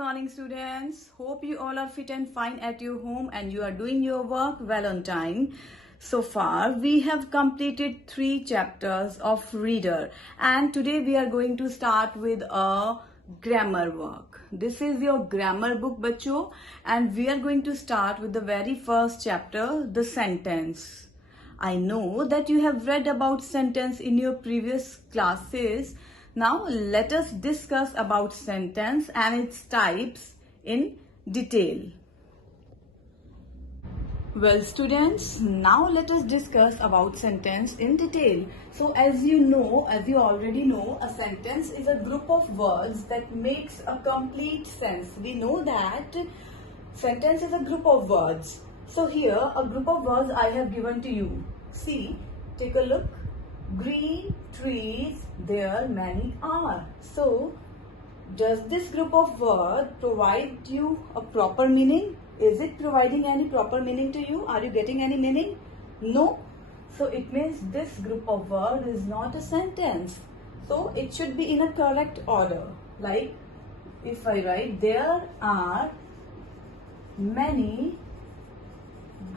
morning students. Hope you all are fit and fine at your home and you are doing your work well on time. So far we have completed 3 chapters of reader and today we are going to start with a grammar work. This is your grammar book bachcho and we are going to start with the very first chapter, the sentence. I know that you have read about sentence in your previous classes. Now let us discuss about sentence and its types in detail. Well students, now let us discuss about sentence in detail. So as you already know, a sentence is a group of words that makes a complete sense. We know that sentence is a group of words. So here a group of words I have given to you. See, take a look. Green trees, there many are. So, does this group of words provide you a proper meaning? Is it providing any proper meaning to you? Are you getting any meaning? No. So, it means this group of words is not a sentence. So, it should be in a correct order. Like, if I write, there are many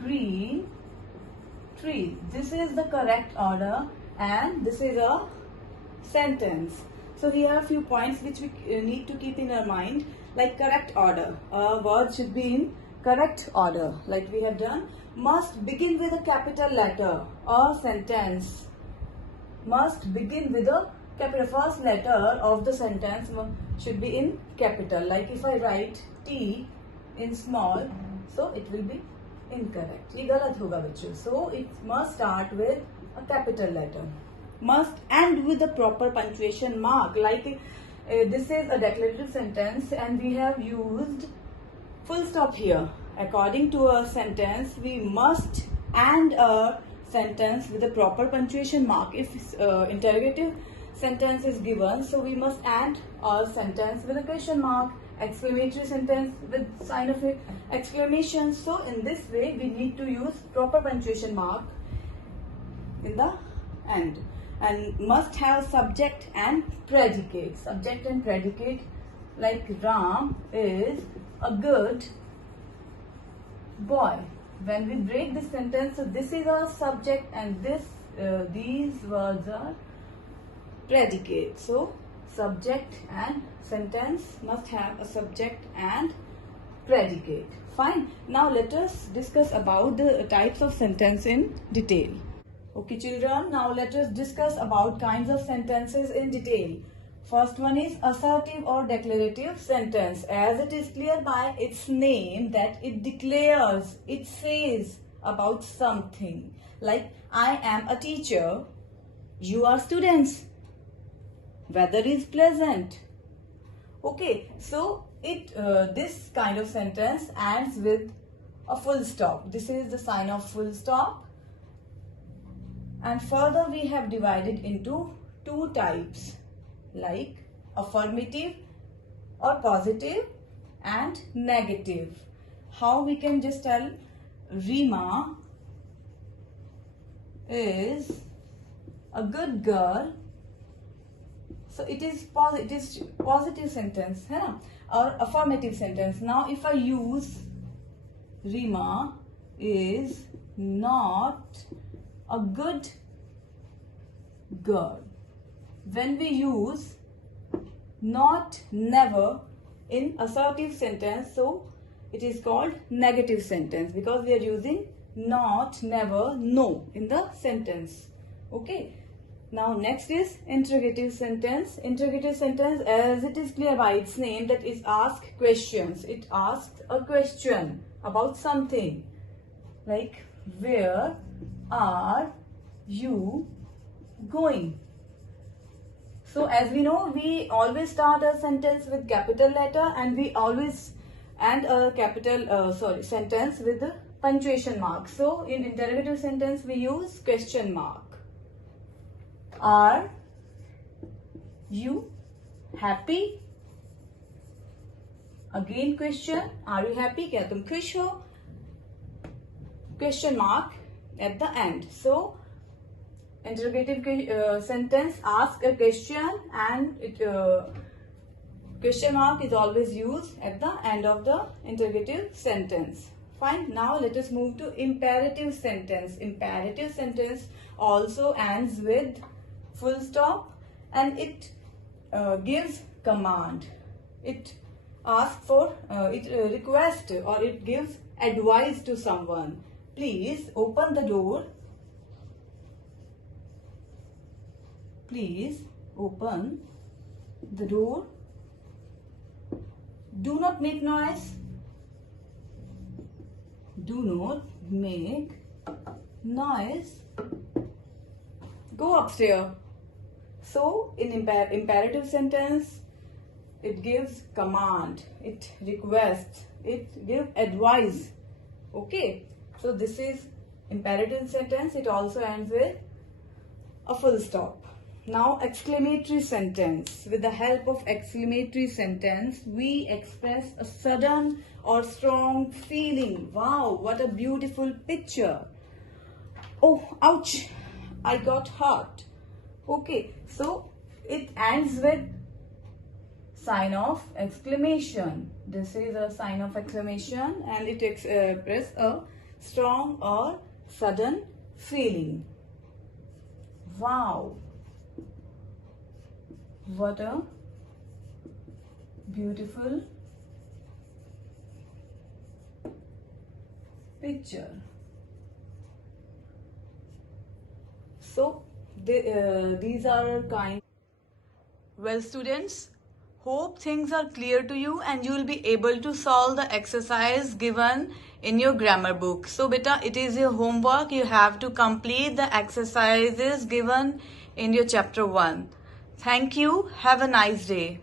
green trees. This is the correct order. And this is a sentence. So here are a few points which we need to keep in our mind, like correct order. A word should be in correct order, like we have done. Must begin with a capital letter. A sentence must begin with a capital. First letter of the sentence should be in capital. Like if I write T in small, so it will be incorrect. ये गलत होगा बच्चों. So it must start with a capital letter. Must end with a proper punctuation mark. Like this is a declarative sentence and we have used full stop here. According to a sentence, we must end a sentence with a proper punctuation mark. If interrogative sentence is given, so we must end a sentence with a question mark. Exclamatory sentence with sign of exclamation. So in this way, we need to use proper punctuation mark in the end, and must have subject and predicate. Subject and predicate, like Ram is a good boy. When we break this sentence, so this is a subject and these words are predicate. So subject and sentence must have a subject and predicate. Fine. Now let us discuss about the types of sentence in detail. Okay children, now let us discuss about kinds of sentences in detail. First one is assertive or declarative sentence. As it is clear by its name that it declares, it says about something. Like I am a teacher, you are students, weather is pleasant. Okay, so this kind of sentence ends with a full stop. This is the sign of full stop. And further we have divided into 2 types, like affirmative or positive and negative. How we can just tell Rima is a good girl. So it is positive sentence, है or affirmative sentence. Now if I use Rima is not a good girl. When we use not, never in assertive sentence, so it is called negative sentence because we are using not, never, no in the sentence. Okay. Now next is interrogative sentence. Interrogative sentence, as it is clear by its name, that is ask questions. It asks a question about something. Like where are you going? So as we know, we always start a sentence with capital letter and we always end a sentence with a punctuation mark. So in interrogative sentence we use question mark. Are you happy? Again question, are you happy? क्या तुम खुश हो? Question mark at the end. So interrogative sentence asks a question and it Question mark is always used at the end of the interrogative sentence. Fine. Now let us move to imperative sentence. Imperative sentence also ends with full stop, and it gives command. It asks for, it requests, or it gives advice to someone. Please open the door. Please open the door. Do not make noise. Do not make noise. Go upstairs. So, in imperative sentence, it gives command, it requests, it gives advice. Okay. So, this is imperative sentence. It also ends with a full stop. Now, exclamatory sentence. With the help of exclamatory sentence, we express a sudden or strong feeling. Wow, what a beautiful picture. Oh, ouch, I got hurt. Okay, so it ends with sign of exclamation. This is a sign of exclamation, and it expresses a strong or sudden feeling. Wow. What a beautiful picture. So, these are kind. Well, students, hope things are clear to you and you will be able to solve the exercise given in your grammar book. So, beta, it is your homework. You have to complete the exercises given in your chapter 1. Thank you. Have a nice day.